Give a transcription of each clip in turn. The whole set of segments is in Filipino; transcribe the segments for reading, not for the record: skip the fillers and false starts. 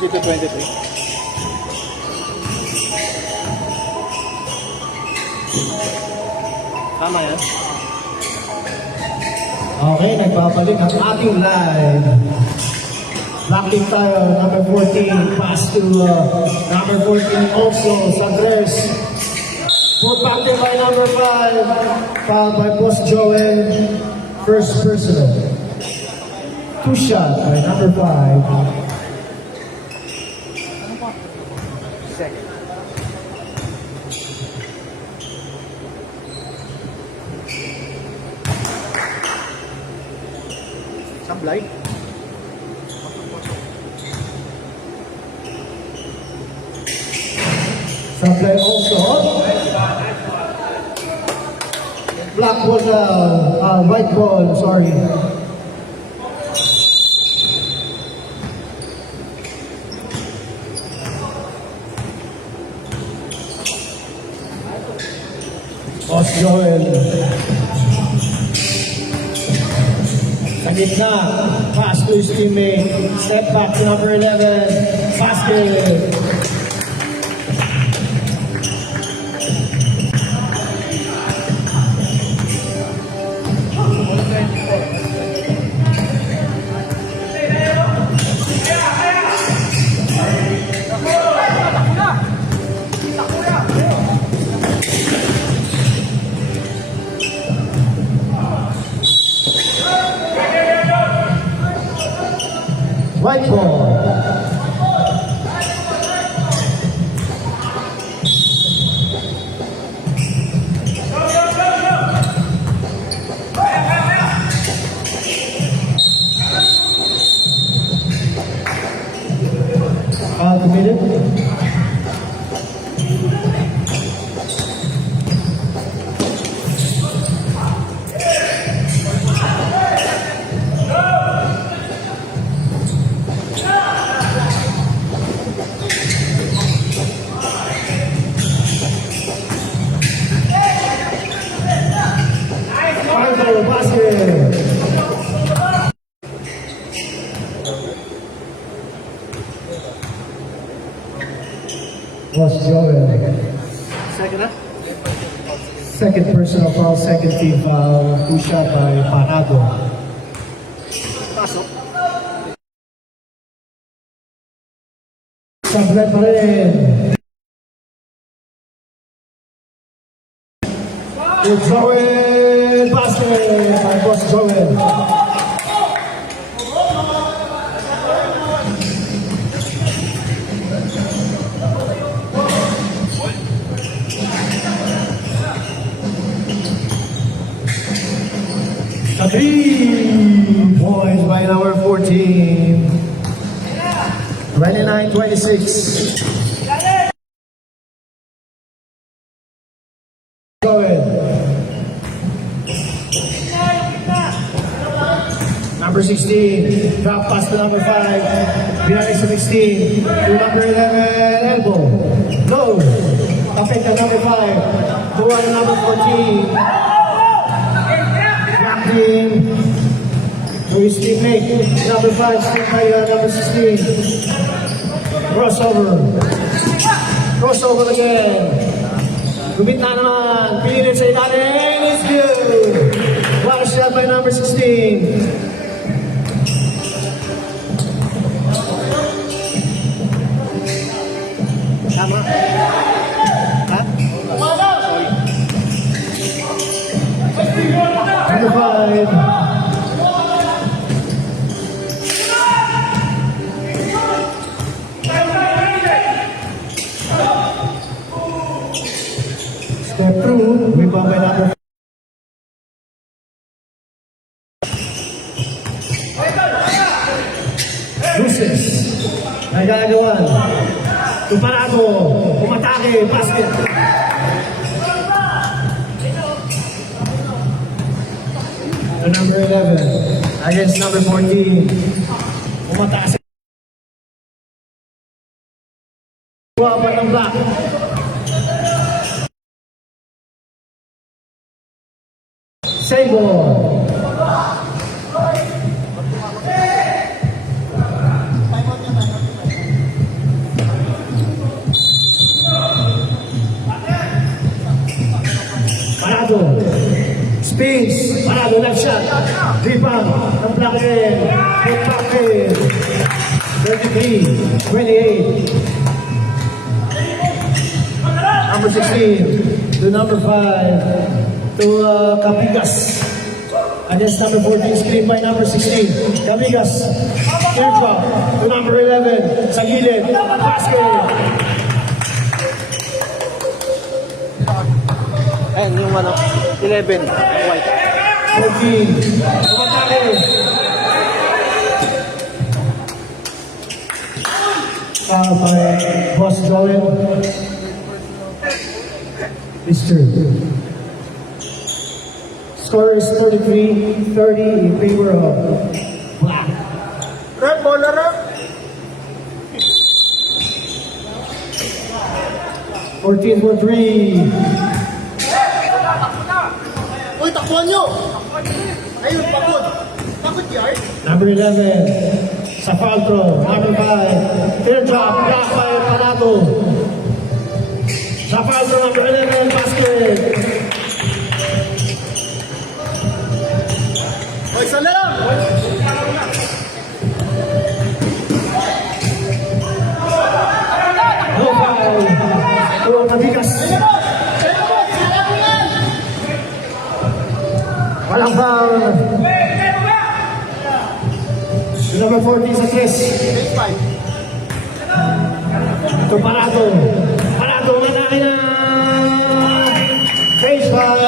22-23. Tama yan. Okay, nagbabalik ang ating live. Locking tayo, number 14, pass to number 14 also, Sandres. Put back there by number 5, fouled by Boss Joel. First personal. Two shot by number 5. Second. Sablay. Supply also. Black was white ball, sorry. Boss Joel. Sa gitna, pass to his teammate. Step back to number 11. Basket. White ball. Committed. Basket. Boss Joel. Second na? Second personal foul, second team foul. Two shot by Parado. Pasok. Sablay pa rin. With Joel. Basket by Boss Joel. A 3 points by number 14. 29-26. Joel. Number 16. Drop pass to number 5. Behind 16. To number 11. Elbow. Low. Affect to number 5. To number 14. Team to his teammate, number 5, still by number 16. Crossover again. Gumit na naman. Pilitin sa ilalim. It's good. One shot by number 16. Tama. Ha? Number 5. Step through, rebound by number 5. Luces. Nagagawan. Tuparado. Umatake. Basket. Number 11 against number 14. Umataas. Wapan ng black. Same ball. Parado. Spins. Parado, left shot. Rebound. Ang block in. Put back in. 33-28. Number 16 to number 5 to Cabigas. Against number 14, screen by number 16. Cabigas. Kirpa to number 11. Sa gilid. Basket. Ayan, yung ano, 11, white. 14. Tumatake. By Boss Joel. Mr. Score is 33-30 in favor of Black. Rep, bola rep. 14-3. Uy, takbuhan nyo! Ayun, pagod. Pagod yard. Number 11. Sa foul throw. Number 5. Fair drop. Block by Parado. Sa foul throw. Number 11. Basket. O, isa na lang! No foul. Tuwang Cabigas. Walang foul. Number 14 sa 3. 8-5. Ito Parado. Parado na nakin na. Baseball.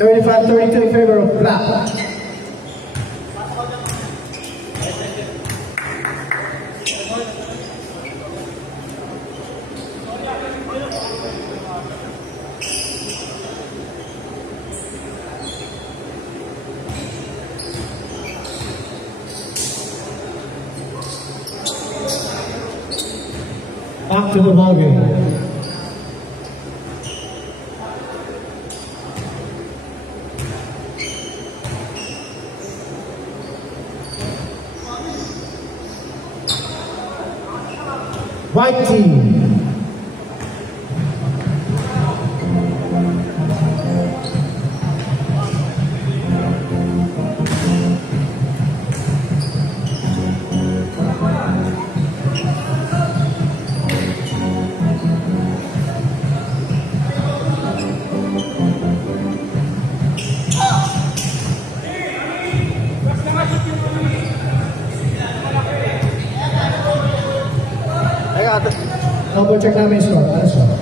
$35-32 in favor of Black. Back to the ballgame. White team. Teka, Double check namin yung score. Ano score?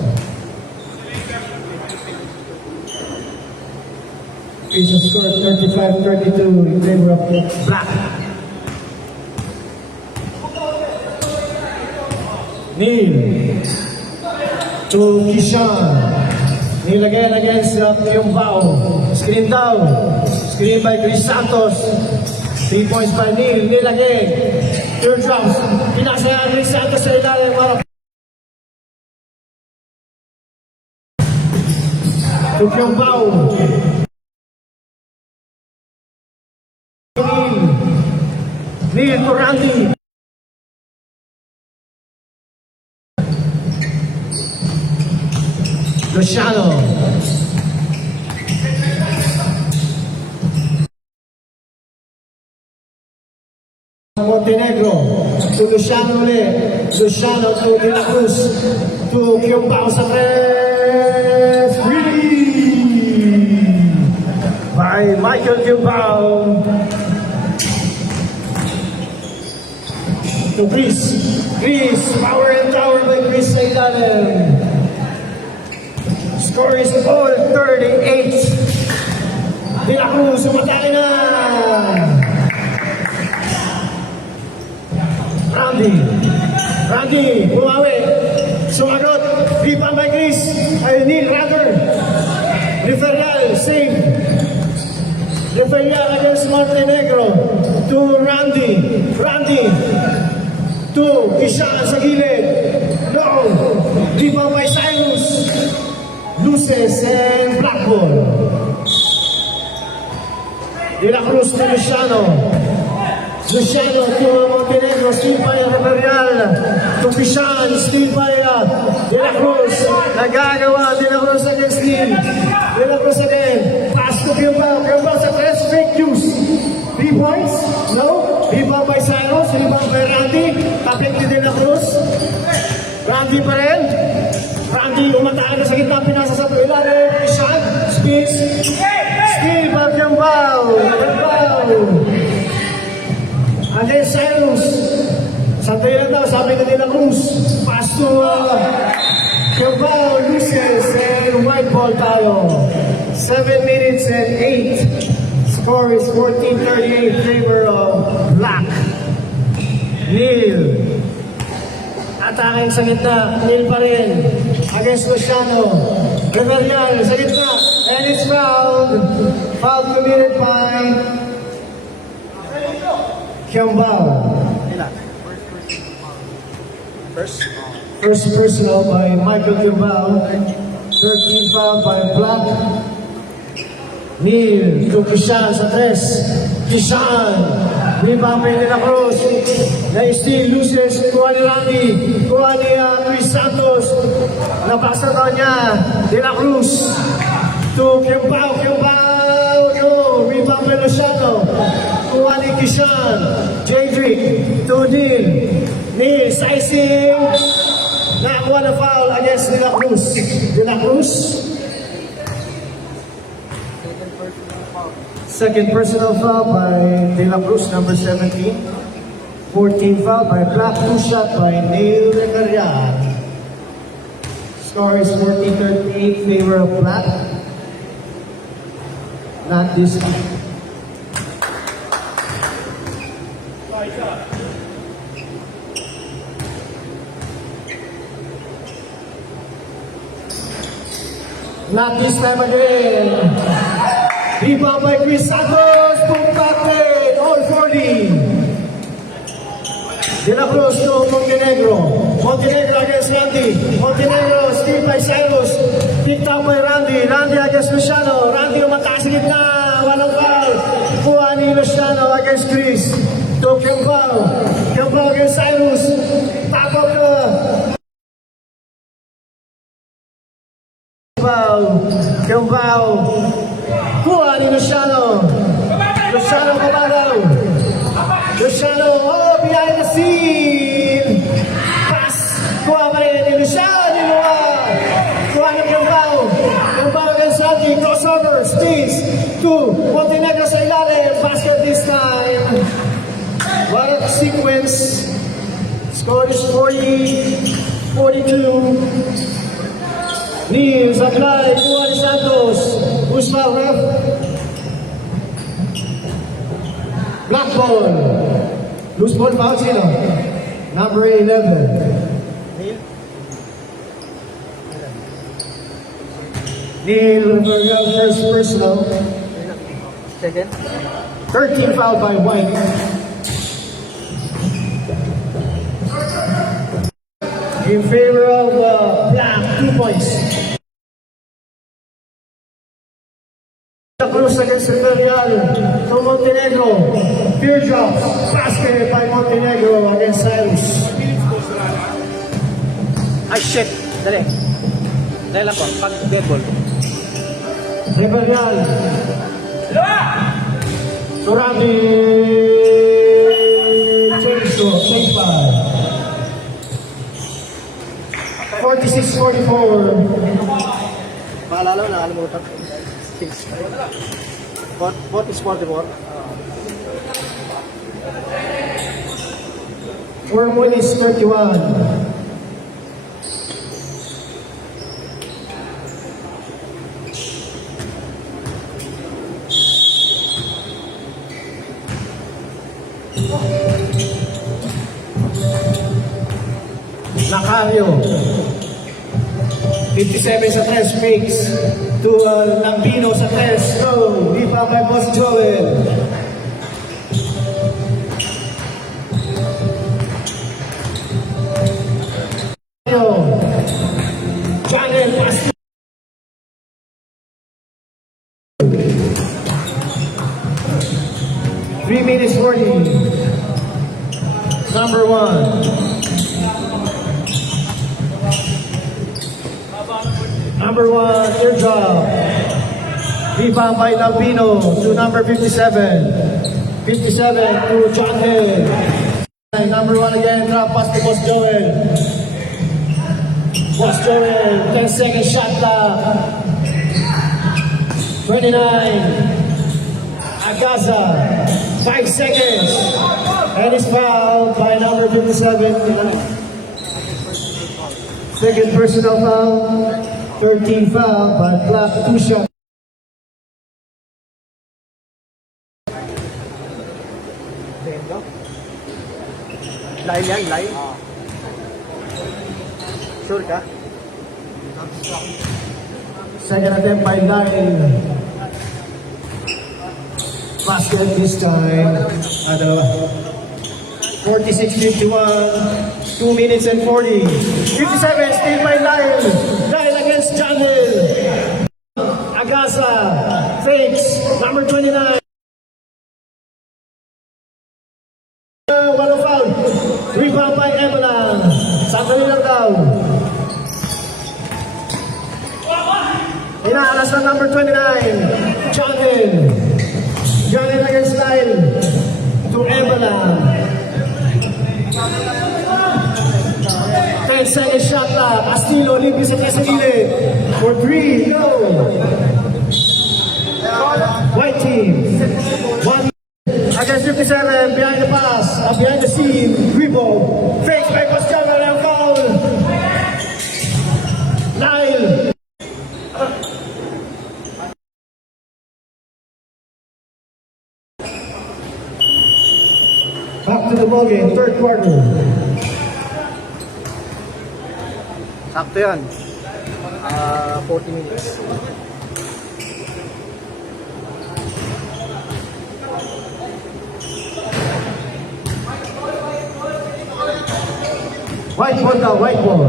Is a score 35-32 in favor of Black. Neil to Kishan. Neil again against yung Bao. Screen down. Screen by Chris Santos. 3 points by Neil. Neil again. Third drops. Pinasa Chris Santos sa ilalim. To yung Bao. Neil to Randy. Luciano. Montenegro. To Luciano ulit. Luciano to De La Cruz. To Kiyong sa press. By Michael Kiyong. To Chris. Chris. Power and tower by Chris sa ilalim. Score is all 38. De La Cruz, sumatake na. Randy, bumawi. Sumagot. Rebound by Chris. Neil rather. Referral, save. Referral against Montenegro. To Randy. To Kishan sa gilid. No. Rebound by Cyrus. Luces and black ball. De La Cruz to Luciano. Luciano to Montenegro. Simpa yung referral. Tupishan, steal by De La Cruz. Nagagawa, De La Cruz against steal. De La Cruz again. Pass to Gilbao. Gilbao sa press, fake use. 3 points? No. Rebound by Cyrus. Rebound by Randy. Tapik ni De La Cruz. Randy pa rin. Randy umataan na sa gitna. Pinasa sa ilalim. Tupishan. Spins. Steal by Gilbao. Gilbao. Against Cyrus. Santay lang daw, sabi na nila Cruz. Pass to Gilbao, loses, and white ball tayo. 7 minutes and 8. Score is 14-38 favor of Black. Neil. Atake sa gitna. Neil pa rin. Against Luciano. Riverial sa gitna. And it's fouled. Foul committed by Gilbao. First personal by Michael Gilbao. 13 foul by Black. Neil to Kishan sa tres. Kishan. Rebound by De La Cruz. Na-steal, loses. Kuha ni Randy. Kuha ni Luis Santos. Napasa daw niya. De La Cruz. To Gilbao. Gilbao. No. Rebound by Luciano. Kuha ni Kishan. Jadrick. To Neil. Neil, sizing. Nakakuha na foul against De La Cruz. De La Cruz. Second personal foul by De La Cruz, number 17. 14 foul by Black. 2 shot by Neil Riverial. Score is 14-38 favor of Black. Not this week. Not this time again. Rebound by Chris Santos. Pumpacted. All 40. De La Cruz to Montenegro. Montenegro against Randy. Montenegro steal by Cyrus. Picked up by Randy. Randy against Luciano. Randy umataas sa gitna. Walang foul. Kuha ni Luciano against Chris. To Gilbao. Gilbao against Cyrus. Tapos Gilbao. Kuha ni Luciano. Luciano Babagaw. Luciano, oh, behind the scene. Pass. Kuha pa rin ni Luciano. Kuha ni Gilbao. Gilbao against Randy. Crossover. Steals. 2. Montenegro sa ilalim. Basket this time. What a sequence. Score is 40-42. Neil, Zaglay, Kuha ni Santos. Who's foul, ref? Black ball. Loose ball foul, sino? Number 11. Neil Riverial, first personal. Second. 13 foul by White. In favor of Black, 2 points. Cruz against Riverial to Montenegro. Teardrop. Basket by Montenegro against Cyrus. Ay, shit. Dali. Dali lang po. Pag dead ball. Riverial. To Randy. Change by. 46-44. Paalala ko, nakalimutan. 4 is 44. Wormwood is 31. Nakario. 57 sa tres, fakes. To Lambino sa tres. No, di pa kay Boss Joel. Channel pass. 3 minutes 40. Number 1. Number 1, teardrop. Rebound by Albino to number 57. 57 to John Hill. Number 1 again, drop pass to Boss Joel. Boss Joel, 10 second shot clock. 29. Agaza, 5 seconds. And it's fouled by number 57. Second personal foul. 13 foul, but clock 2 shots. Line yan, line. Sure ka? Second attempt by Lyle. Basket this time. 46-51. 2 minutes and 40. 57 still by Lyle. Lyle against John Hill. Agasa fakes. Number 29. One foul. Rebound by Evelyn. Sandali lang daw. Inaalas na number 29. John Hill. John Hill against Lyle. To Evelyn. 10 second shot clock. Astilo, limpis sa gilid. For 3, no. White team. 1 against 57, behind the pass, behind the scene, rebound. Fakes by Pascal and foul. Lyle. Back to the ballgame, third quarter. Sakto yan. 40 minutes. White ball now, white ball.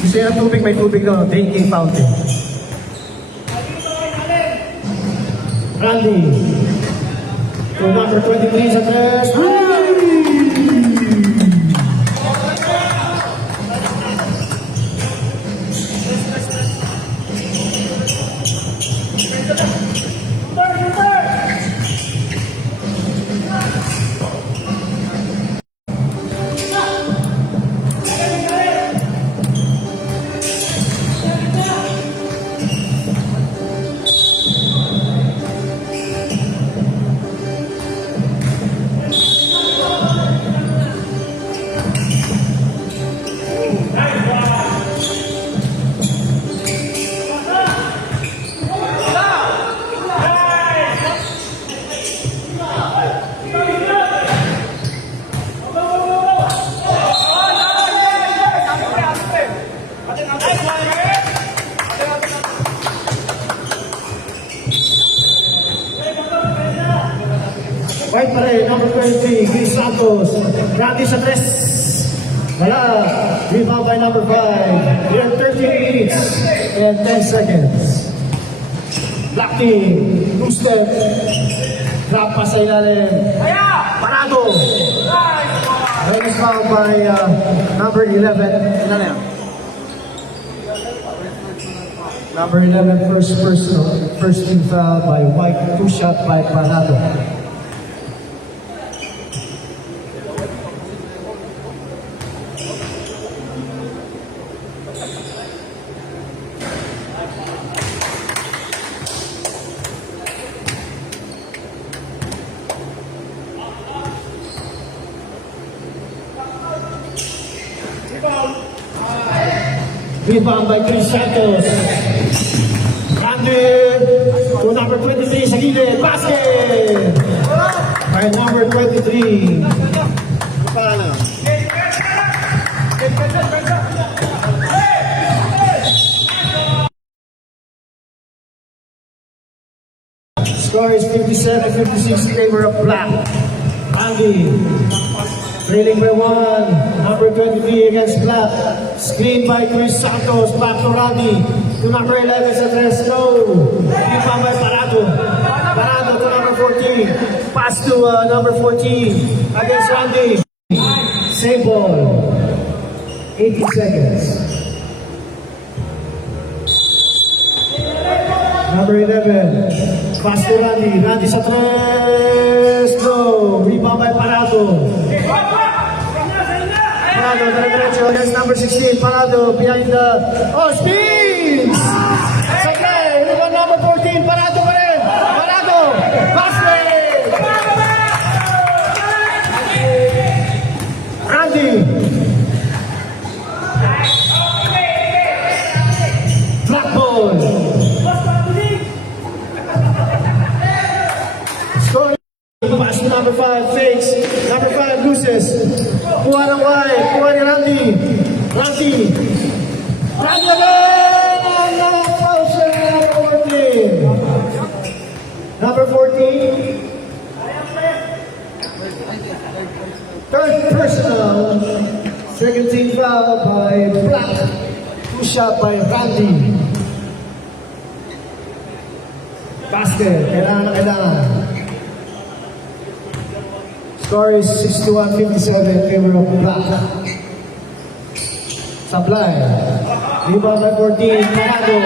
Gusto niya ng tubig, may tubig doon, drinking fountain. Randy. To number 23 sa tres. White pa rin, number 23, Chris Santos. Randy sa tres. Wala. Rebound by number 5. We have 13 minutes and 10 seconds. Black team, two step. Drop pa sa ilalim. Parado. And it's fouled by number 11. Ano na yan? Number 11, first personal. First team foul by White, two shot by Parado. Rebound by Chris Santos. Randy to number 23 sa gilid. Basket! By number 23. Paano? Score is 57-56 in favor of Black. Randy. Trailing by 1. Number 23 against Black. Screen by Chris Santos. Back to Randy. To number 11 sa Tres. No. Ipa by Parado. Parado to number 14. Pass to number 14 against Randy. Same ball. 80 seconds. Number 11. Pass to Randy. Randy sa Tres. No. Rebound by Parado. Parado, diretso against number 16. Parado behind the... Oh, spins! Sakay! Rebound number 14. Parado pa rin. Parado! Basket! Randy! Black ball! Score! Pass to number 5, fakes. Number 5 loses. Kuha ng white. Kuha ni Randy. Randy. Randy again! And now foul shot number 14. Number 14. Third personal. Second team foul by Black. Two shot by Randy. Basket. Kailangan na kailangan. Score is 61-57 in favor of Black. Supply. Rebound by 14. Parado.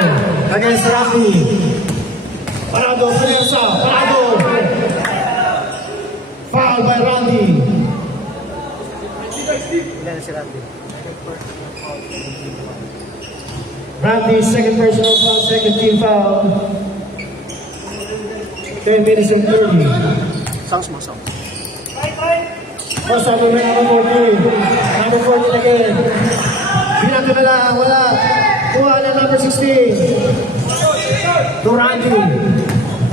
Against Randy. Parado. Pinesa. Parado. Foul by Randy. Randy, second personal foul, second team foul. 10 minutes of play. Sounds mo, sounds. First time by number 14. Number 14 again. Binato na lang, wala. Kuha na number 16. To Randy.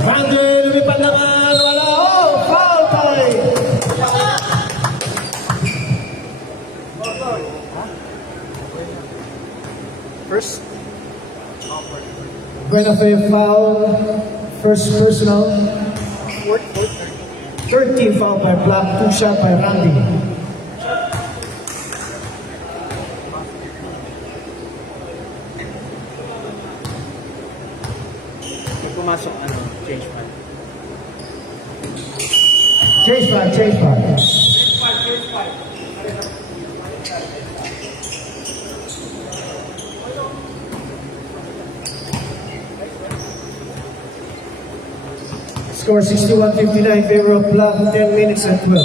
Randy, lumipad naman, wala. Oh, foul time. First? Buenafe foul. First personal. Third team foul by Black. Two shot by Randy. Pumasok, change man. Change back, change back. Score 61-59 in favor of Black. 10 minutes and 12.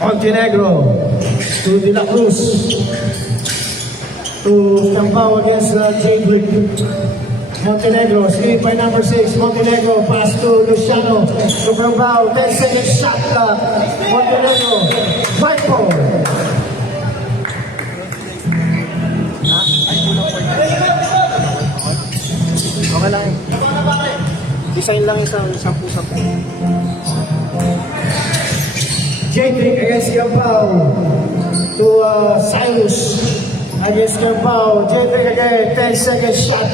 Montenegro to De La Cruz to Campao against Jadwick. Montenegro, screen by number 6. Montenegro, pass to Luciano. To Campao, 10 seconds shot clock. Montenegro, right ball. Okay lang. Design lang isang pusap. Jadwick against Campao to Cyrus. Against Campao, Jadwick again, 10 seconds shot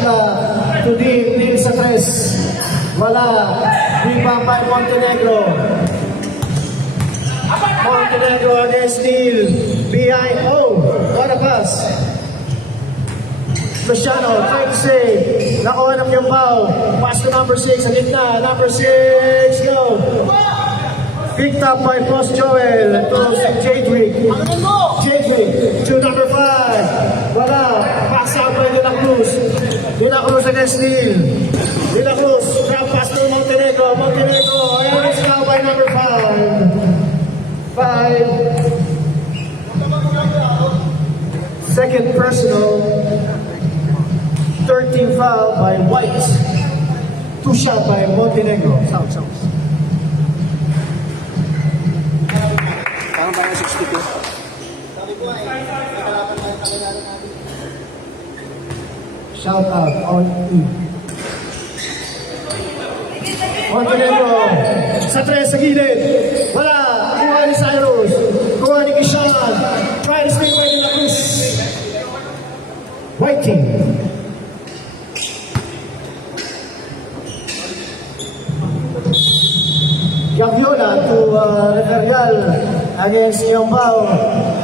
to deep, Neil sa tres. Wala, rebound by Montenegro. Montenegro against Neil, behind, oh, what a pass. Luciano, trying to save, nakuha ng Campao, pass to number 6, sa gitna, number 6, no. Picked up by Post Joel to Jadwick. Jadwick to number 5. Wala. Pass out by De La Cruz. De La Cruz against Neil. De La Cruz. Grab pass to Montenegro. Montenegro. And it's now by number 5. 5. Second personal. 13 foul by White. 2 shot by Montenegro. Sounds. Parang 62. Shout out on E. Montenegro Sa tres, sa gilid. Wala. Kuha ni Cyrus. Kuha ni Kishan. Try to stay by De La Cruz. White team. Gaviola to Reverial against Yombao.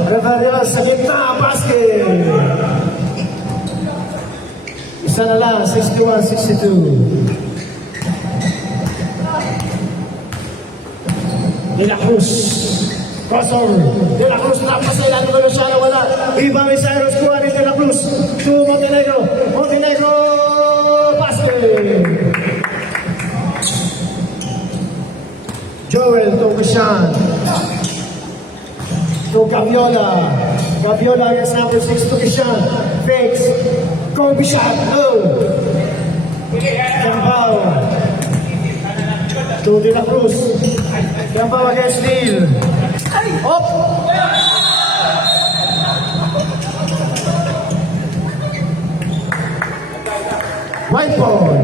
Reverial sa gitna, basket. Isa na lang, 61-62. De La Cruz. Crossover. De La Cruz, tapos sa ilan ng Luciano, wala. Iba may Cyrus, kuha ni De La Cruz. To Montenegro. Montenegro, basket. Joel to Kishan. To Gaviola. Gaviola against number 6 to Kishan. Fakes. Kobe shot. No. Cambao. To De La Cruz. Cambao against Neil. Up. White ball.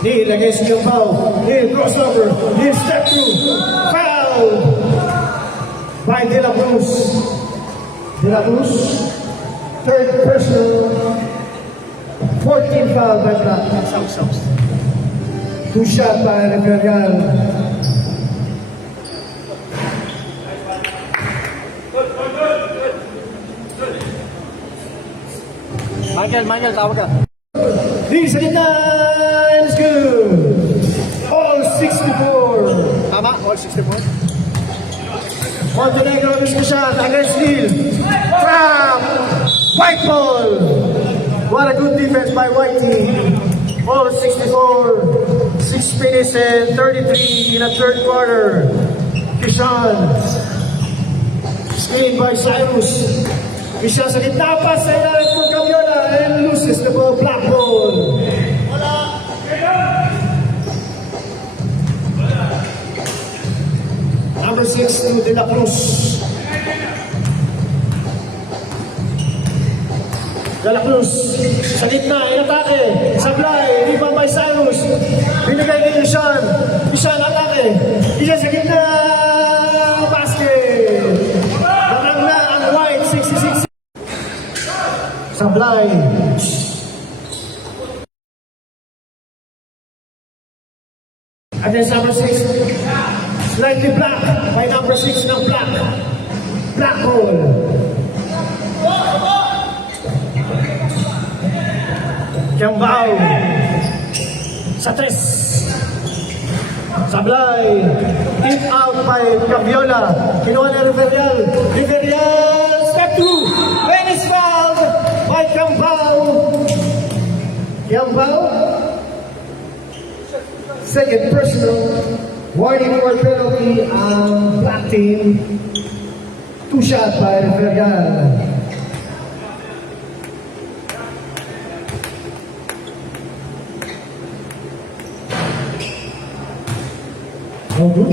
Neil against Cambao. Neil crossover. Neil step through. Foul by De La Cruz. De La Cruz. Third personal. 14 foul by Black. Two shot by Reverial. Michael, tawag ka. These are the nines good. All 64. Tama, all 64. Montenegro is the shot against Neil. Trap. White ball. What a good defense by White team. All 64. 6 minutes and 33 in the third quarter. Kishan. Screen by Cyrus. Kishan sa gitna pa sa ilalim for Gaviola and loses the ball. Black ball. Number 6 to De La Cruz. De La Cruz, sa gitna, inatake, sablay, iba by Cyrus, binigay kay Ishan, Ishan atake, Ishan sa gitna, basket, natang na ang White, 66, sablay, against number 6, slightly black, by number 6 ng black, black hole. Cambao sa tres. Sablay. Hit out by Gaviola. Kinuha ni Reverial. Reverial step 2. When is fouled by Cambao. Cambao. Second personal. Warning for penalty ang black team. Two shot by Reverial. No good.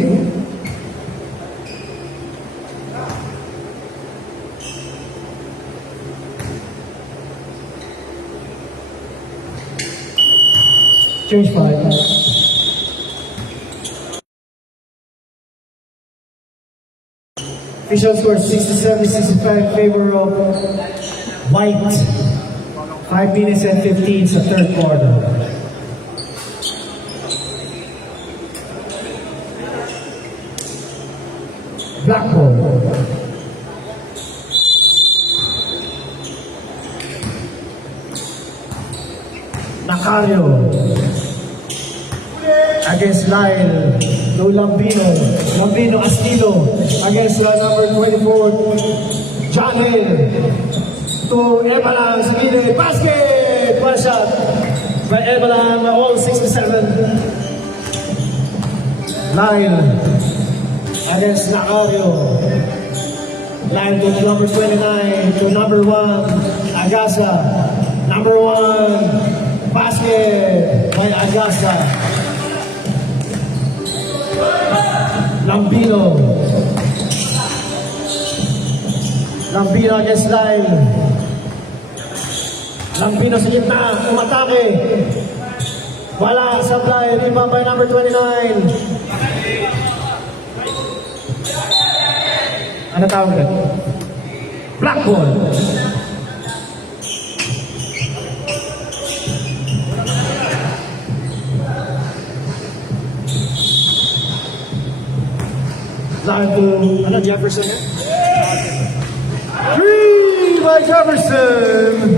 Change 5. Official score 67-65 in favor of White. 5 minutes and 15 sa third quarter. Black ball. Macario against Lyle. To Lambino. Lambino Astilo against number 24. John Hill. To Ebalang Sabine. Basket! One shot by Ebalang. All 67. Lyle against Nacario. Line to number 29 to number 1, Agasa. Number 1, basket by Agasa. Lambino against Lyle. Lampino sa gitna, umatake. Wala, supply, rebound by number 29. Ano tawag ka? Black ball. Line to, ano, Jefferson? 3 by Jefferson.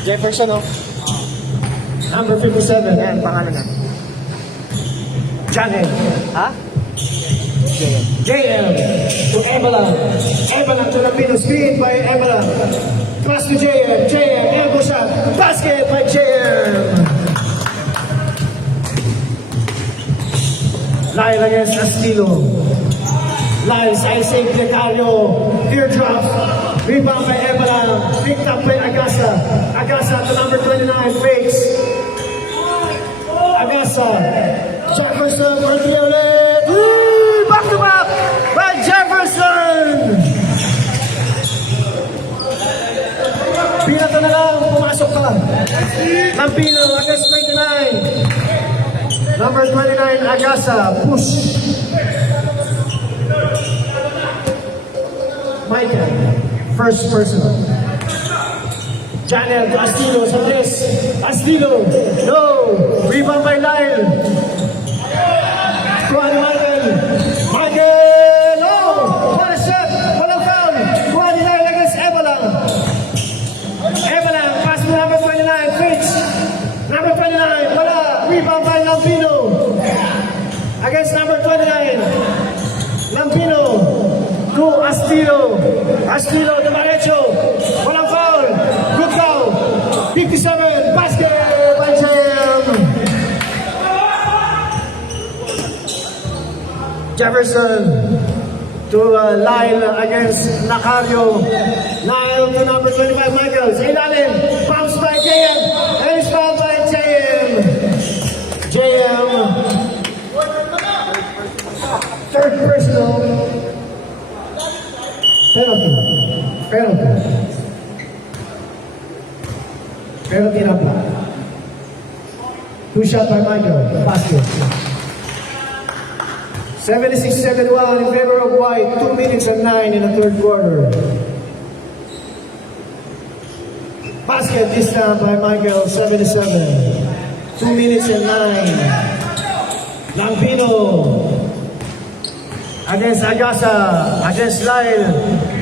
Jefferson, oh. Number 57. Ayan, pangalan na. Janet. Ha? JM to Evelyn. Evelyn to Lapino. Screen by Evelyn. Pass to JM. JM. Elbow shot. Basket by JM. Lyle against Astilo. Lyle side save Lecario. Teardrop. Rebound by Evelyn. Picked up by Agasa. Agasa to number 29. Fakes. Agasa. Jefferson for the ulit. Back to back by Jefferson. Pinato na lang. Pumasok ka. Lampino against 29. Number 29, Agasa. Push. Michael. First personal. Janel to Astilo sa tres. Astilo. No. Rebound by Lyle. Kuha ni Michael. Michael. Oh. What a shot. Walang foul. Kuha ni Lyle against Evelyn. Evelyn. Pass to number 29. Fitch. Number 29. Wala. Rebound by Lampino. Against number 29. Lampino. To Astilo. Astilo de Marecho. Walang foul. Good foul. 57. Basket by JM. Jefferson to Lyle against Nacario. Lyle to number 25. Michaels. Ilalim. Bounce by JM. And it's fouled by JM. JM. Third personal. Penalty. Penalty. Penalty na pa. Two shot by Michael. Basket. 76-71 in favor of White. 2 minutes and 9 in the third quarter. Basket this time by Michael. 77. 2 minutes and 9. Lampino. Against Agasa, against Lyle,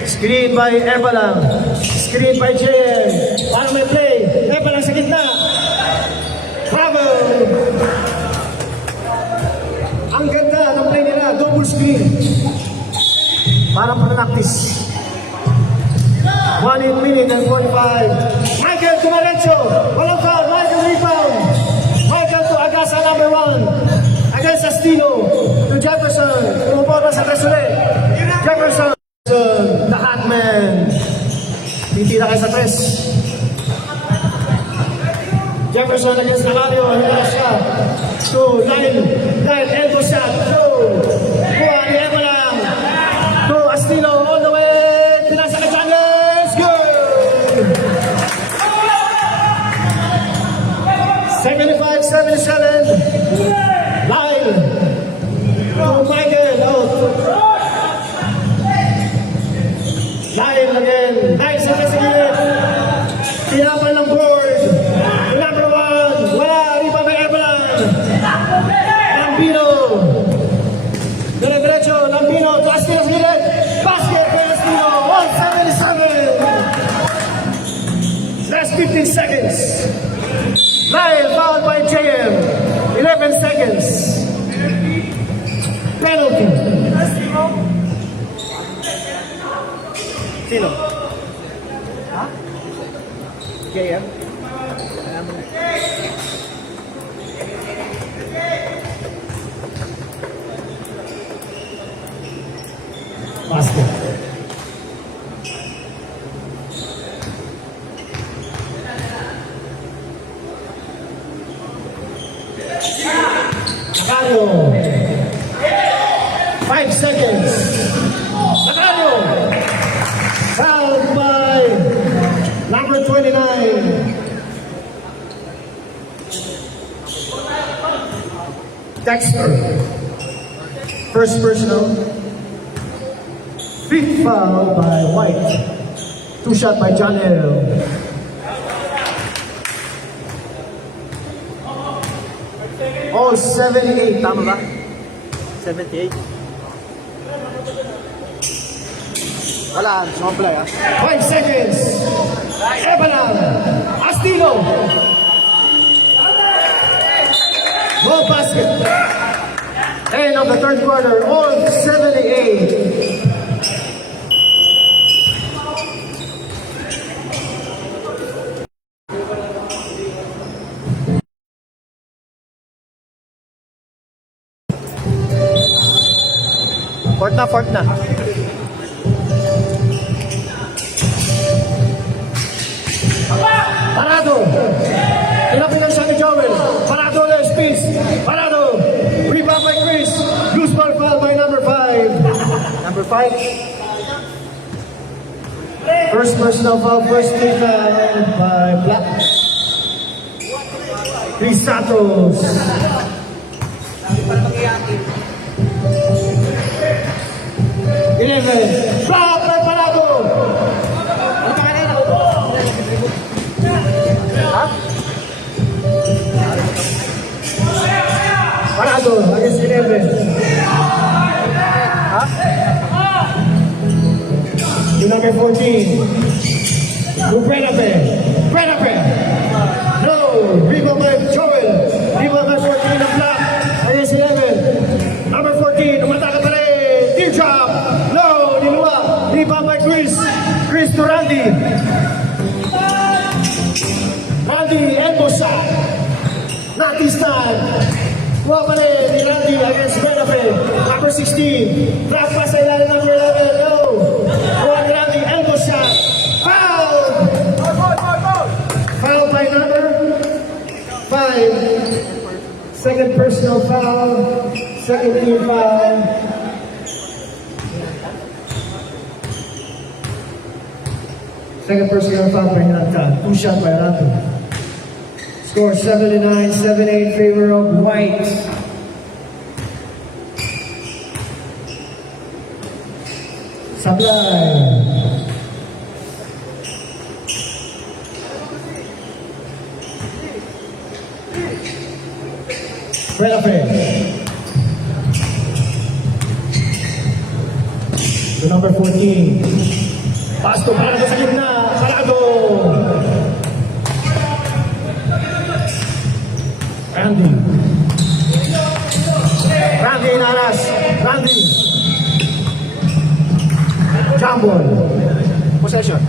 screen by Evelyn, screen by JM, para may play, Evelyn sa gitna, Bravo! Ang ganda ng play nila, double screen, para practice. 1 minute and 45, Michael to Marenzo, walang foul, Michael rebound, Michael to Agasa number 1, against Astino, to Jefferson, pumapora sa tres ulit. Jefferson, the hot man. Titira kayo sa tres. Jefferson against Nacario, hindi na siya. To Lyle, Lyle elbow shot, to Kuha ni Evelyn, to Astino, all the way, pinasa ka dyan, let's go! 75-77, Lyle, to Michael, out. Lyle again, Lyle sa kasigilid. Tinapan ng board. Number 1, wala, riba by Evelyn. Lampino. Dire-diretso, Lampino, to Astino sa gilid. Basket by Astino, 177. Last 15 seconds. Lyle fouled by JM. 11 seconds. Penalty. Sino? Ha? JM? Basket. Nacario. 5 seconds. Nacario. Foul Dexter. First personal. Fifth foul by White. Two shot by Janelle. All 78. Tama ba? 78. Wala, sumabla ah. 5 seconds. Ebanan. Astilo. No basket. End of the third quarter. All 78. Fourth na. Parado. Tinapinan siya ni Joel. Parado ulit. Space. Parado. Rebound by Chris. Loose ball foul by number 5. Number 5. First personal foul. First team foul by Black. Chris Santos. Block by Parado. Parado against 11. To number 14. To Brenape. No. Rebound by Joel. Rebound by 14 of Black against 11. Number 14. Umataka pa rin. Deep drop. Low. Niluwa. Rebound by Chris. Chris to Randy. Randy elbow shot. Not this time. Kuha pa rin ni Randy against Brenape. Number 16. Drop pass sa ilalim number 11. No. Kuha ni Randy. Elbow shot. Foul. Foul by number 5. Second personal foul. Second team foul. Second personal foul by Hinata. Two shot by Randy. Score 79-78 in favor of White. Sablay. Brenape. To number 14. Pasto para sa gitna. Parado. Randy inaras. Randy. Jump ball. Possession.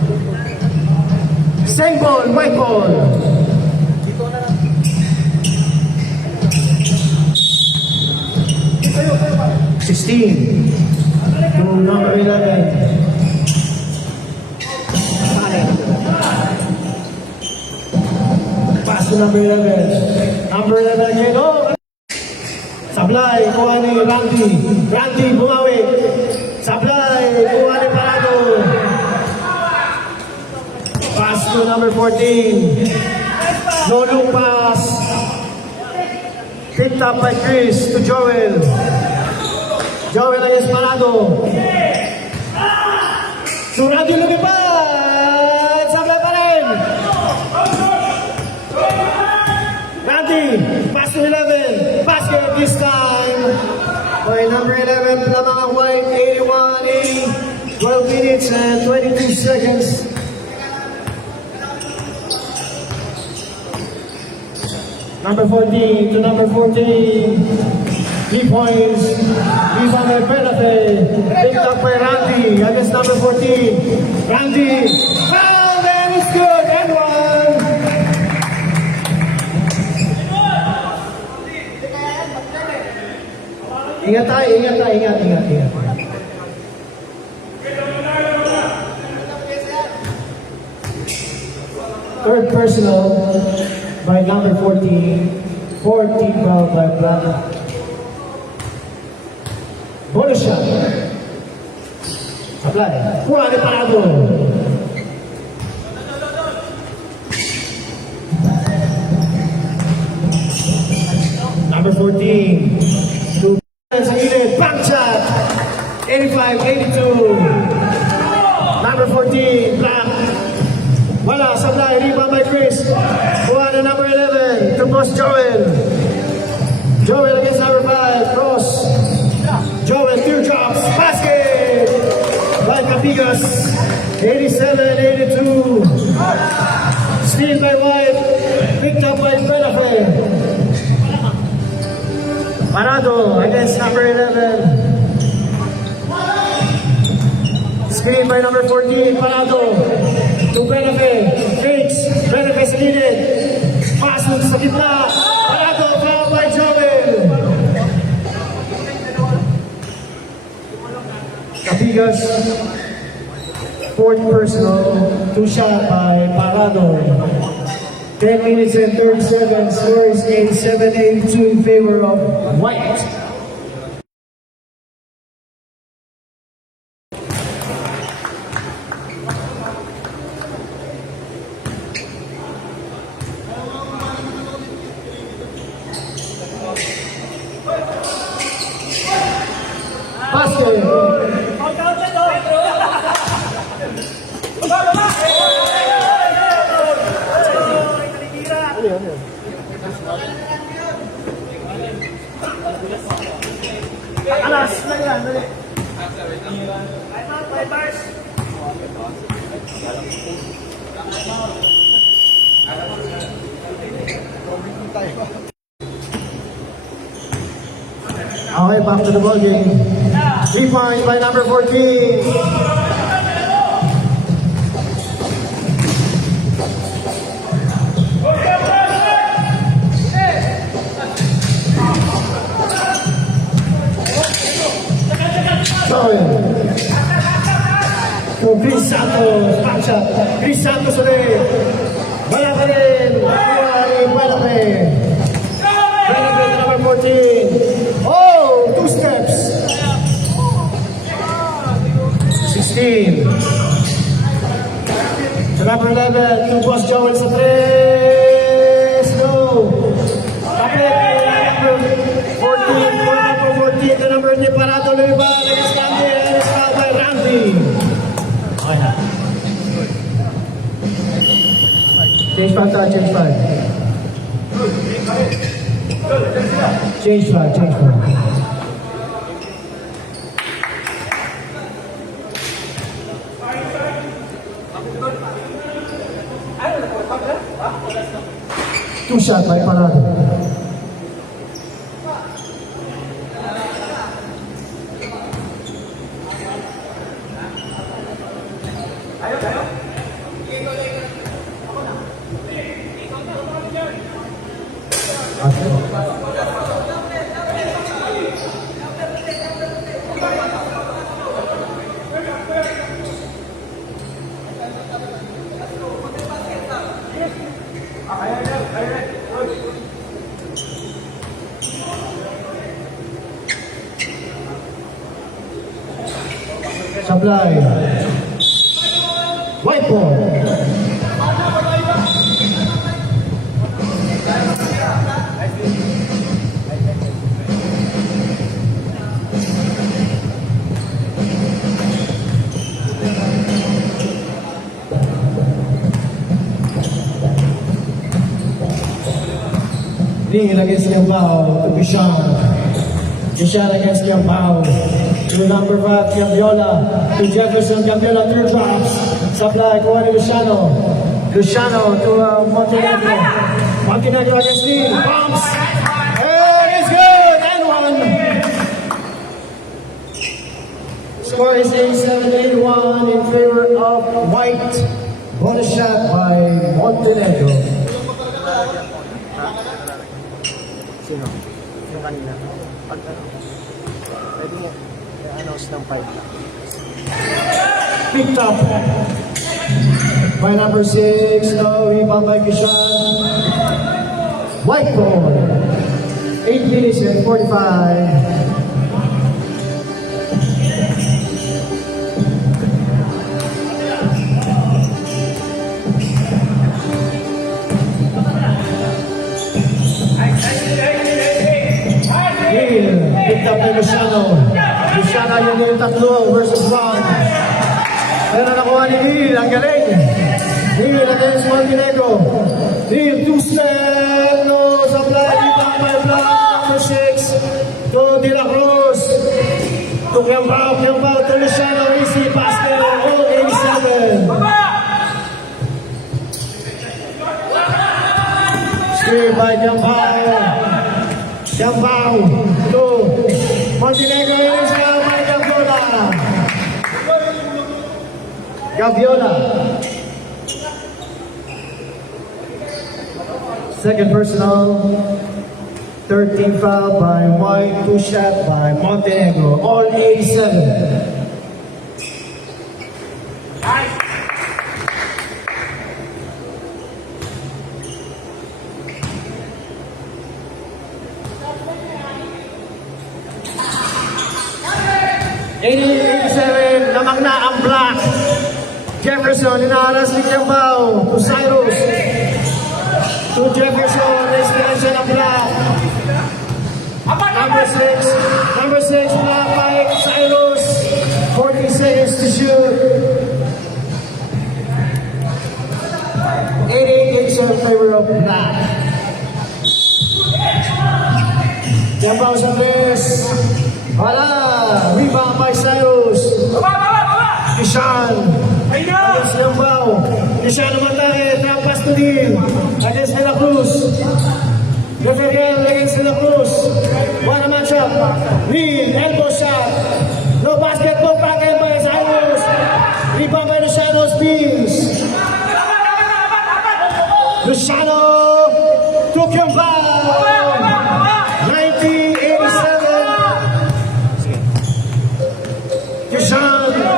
Same ball. White ball. Sixteen. To number 11. Pass to number 11. Number 11 again. Oh! Sablay, kuha ni Randy. Randy, bumawi. Sablay, kuha ni Parado. Pass to number 14. No look pass. Picked up by Chris to Joel. Joel against Parado. So Randy lumipad. Sablay pa rin. Randy, pass to 11. Basket this time. By number 11, lamang ang White, 81-80. 12 minutes and 22 seconds. Number 14 to number 14. 3 points. Rebound by Brenape. Picked up by Randy against number 14. Randy. Foul and it's good. And one. Ingat tayo. Ingat. Third personal by number 14. 14 foul by Black. Bonus shot. Apply. Kuha ni Parado. Number 14. 85-82. Number 14, Black. Wala, sablay, rebound by Chris. Kuha na number 11, to Cross Joel. Joel against number 5, Cross. Joel, 2 drops, basket! By Capigas, 87-82. Steal by White, picked up by Benafe. Parado against number 11. Screen by number 14, Parado. To Benafe, fakes, Benafe's needed. Pass sa gitna, Parado, foul by Joel. Capigas, fourth personal, 2 shot by Parado. 10 minutes and 37, score is 87-82 in favor of White. Alas, lang yan, dali. Okay, back to the ball game. 3 points by number 14. Joel. To Chris Santos. Back shot. Chris Santos ulit. Wala pa rin. Kuha ni Benafe. Benafe na number 14. Oh! 2 steps. 16. To number 11. To Boss Joel sa 3. No. Kapit. Number 14. Number 14. To number 10. Parado Luiban. Against Randy. And it's fouled by Randy. Okay na. Change back tayo. Change back. Change back. Change back. Two shot by Parado. Supply. White ball. Neal against Liambao to Bishan. Bishan against Liambao. To number 5, Gambiola. To Jefferson, Gambiola, 3 drops. Supply, kuha ni Luciano. Luciano to Montenegro. Montenegro against Neal. Bounce. And it's good. And 1. Score is 87-81 in favor of White. Bonus shot by Montenegro. Sino? Yung kanina. Pag ano, pwede mo i-announce ng 5 na. Picked up by number 6. No, rebound by Kishan. White ball. 8 minutes and 45. Picked up by Luciano. Luciano yun kayong tatlo versus 1. Pero nakuha ni Hill, ang galing. Hill against Montenegro. Hill, two-step, no, supply, rebound by Black, number 6. To De La Cruz. To Kiambao, to Luciano, easy basket, all 87. Straight by Kiambao to Montenegro, is now by Gaviola. Second personal. 13 foul by White, 2 shot by Montenegro, all 87. Lamang na ang Black. Jefferson, inaharas ni Kiambao to Cyrus. To Jefferson, respiration ng Black. Number 6, Black by Cyrus. 40 seconds to shoot. 88 in favor of Black. Kiambao sa tres. Wala! Rebound by Cyrus. Ishan. Against Kiambao. Ishan naman tayo. Trampas to din. Against De La Cruz. Gabriel against De La Cruz. What a matchup. Lead. Elbow shot. No basketball back end by Cyrus. Rebound by Luciano Spins. Luciano to Kiambao. 1987. Ishan.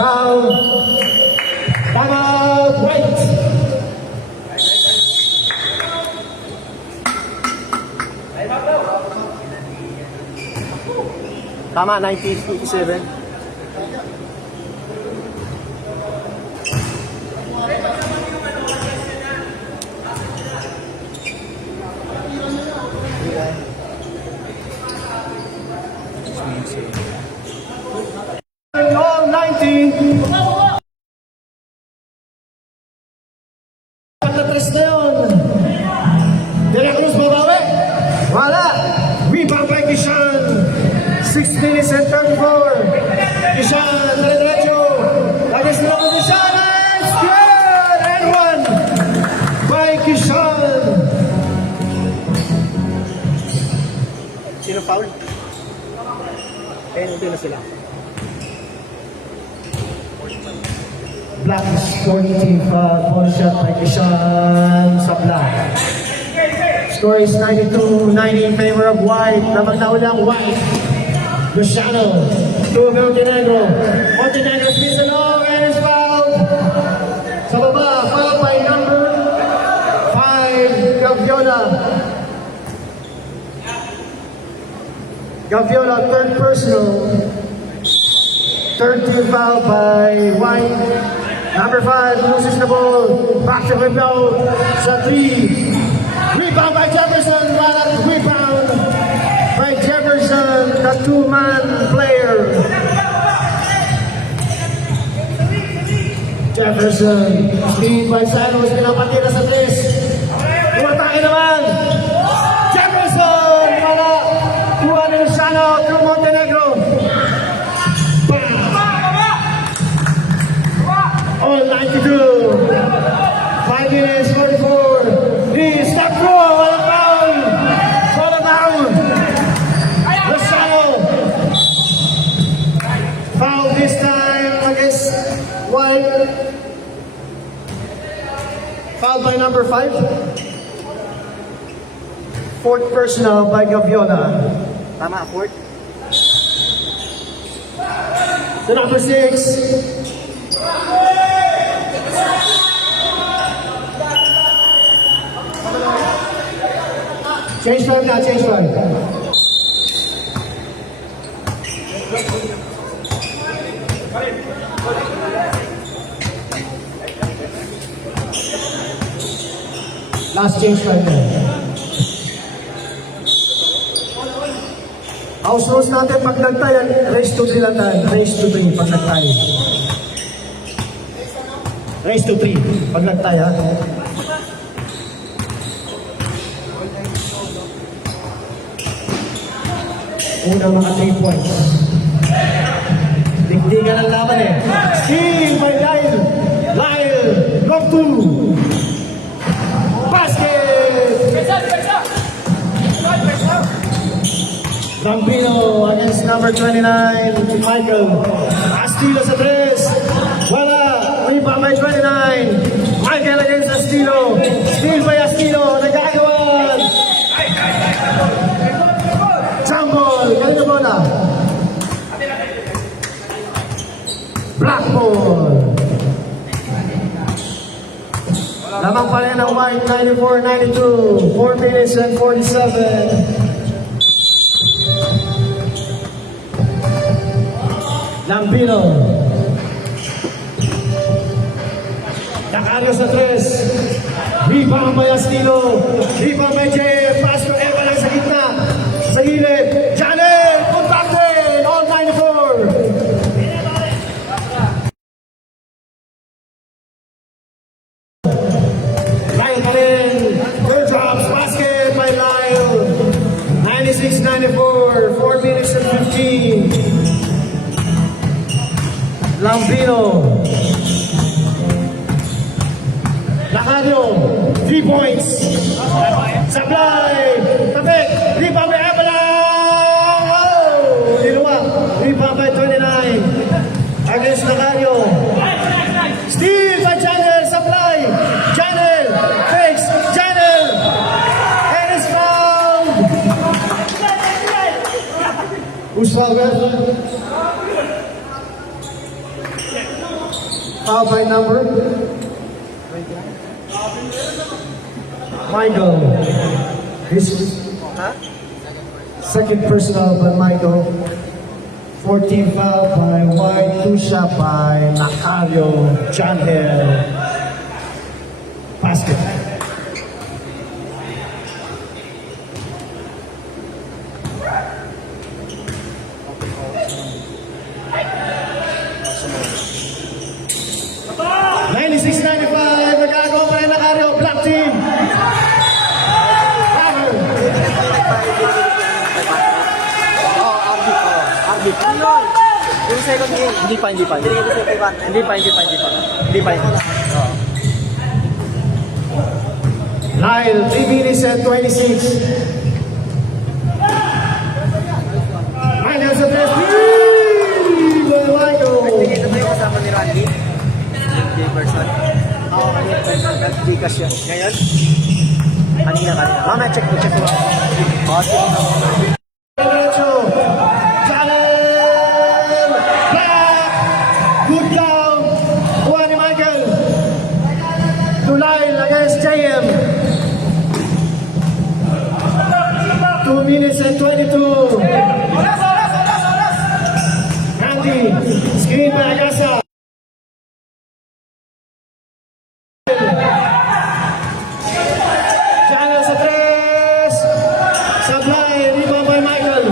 Foul. Time out. Right. Tama, 1957. All 19. Pagkatres na yun. De La Cruz babawi. Wala. Rebound by Kishan. 6 minutes and 34. Kishan, dire-diretso. Lagay sila ko Kishan. It's good! And one by Kishan. Sino foul? Hindi na sila. Black is 40 ball shot by Kishan sa Black. Score is 92-90 in favor of White. Namang naulang White. Luciano to Montenegro. Montenegro spins along and is fouled. Sa baba, fouled by number 5, Gaviola. Gaviola, third personal. Third team foul by White. Number 5 loses the ball. Back to rebound. Sa 3. Rebound by Jefferson. Rebound by Jefferson, the two-man player. Jefferson. Speed by Cyrus. Pinapatira sa 3. Tumatake naman. Jefferson. Wala. Kuha ni Luciano through Montenegro. All 92. 5 minutes, 44. He stuck through. Walang foul. Fall down. Luciano. Foul this time against White. Foul by number 5. Fourth personal by Gaviola. Tama, fourth. The number 6. Change 5 na, change 5. Last change 5 na. House rules natin, pag nagtayan, race to 3 lang tayo. Race to 3 pag nagtayan. Race to 3 pag nagtaya. Una mga 3 points. Digdigan ang laban eh. Steal by Lyle. Lyle, love 2. Basket! Rampino against number 29, Michael. Astilo sa 3. Wala. Rebound by 29. Michael against Astilo. Steal by Astilo. Nagkagawan. Jambol. Galing na bola. Black ball. Lamang pa rin ang White, 94-92. 4 minutes and 47. Lampino. Nakarga sa 3. Rebound by Astilo. Rebound by JF. Pass to Eva lang sa gitna. Sa gilid. Janel. Contacted. All 94. Lyle pa rin. Third drops. Basket by Lyle. 96-94. 4 minutes and 15. Lampino. Lacario, 3 points. Sablay. Tapik. Rebound by Abala. Oh! Inuwa. Rebound by 29. Against Lacario. Steal by Janel. Sablay. Janel. Fakes. Janel. And it's fouled. Who's fouled? Foul by number? Michael. His second personal by Michael. 14 foul by White. 2 shot by Lacario. John Hill. Basket. Nagagawa pa rin Lacario. Black team. Power. Arbit. Yung second game. Hindi pa. Hindi pa. Lyle, 3 minutes and 26. Lyle sa 3. Ito ba yung kasama ni Randy? Jamerson. Oo, kanina. Nag-Gcash yun. Ngayon? Kanina. Mama, check ko. Derecho. Janel. Black. Good count. Kuha ni Michael. To Lyle against JM. 2 minutes and 22. Randy. Screen by Agasa. Janel sa 3. Sablay. Rebound by Michael.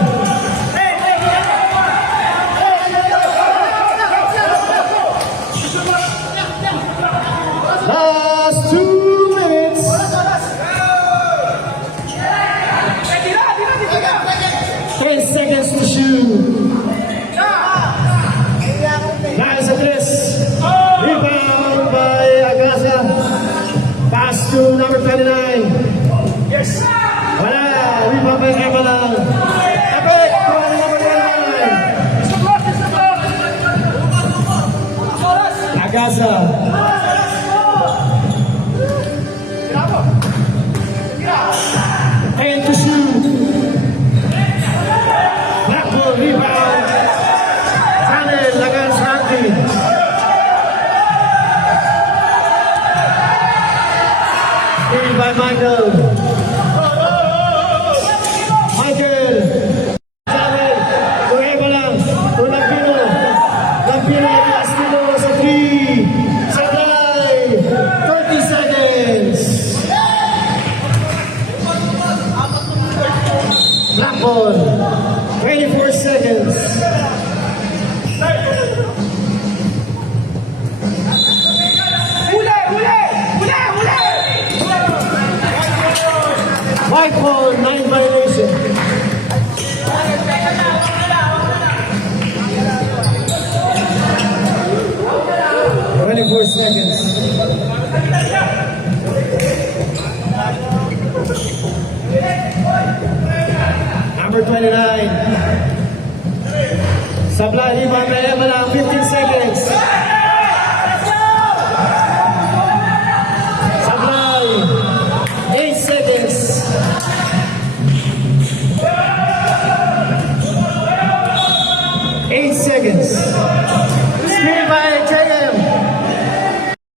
Last 2 minutes. 10 seconds to shoot. Nine sa 3. Rebound by Agasa. Pass to number 29. Yes. Wala. Rebound by Evalang. Tapik. Kuha ni number 29. Agasa. And to shoot. Black ball rebound. Janel against Randy. Steal by Michael. Michael. Janel. To Evalang. To Lampino. Lampino against Astilo sa 3. Sablay. 30 seconds. Black ball. 24 Basketball 9 violation. Four seconds. Number 29. Sablay, rebound by Emma lang, 15 seconds.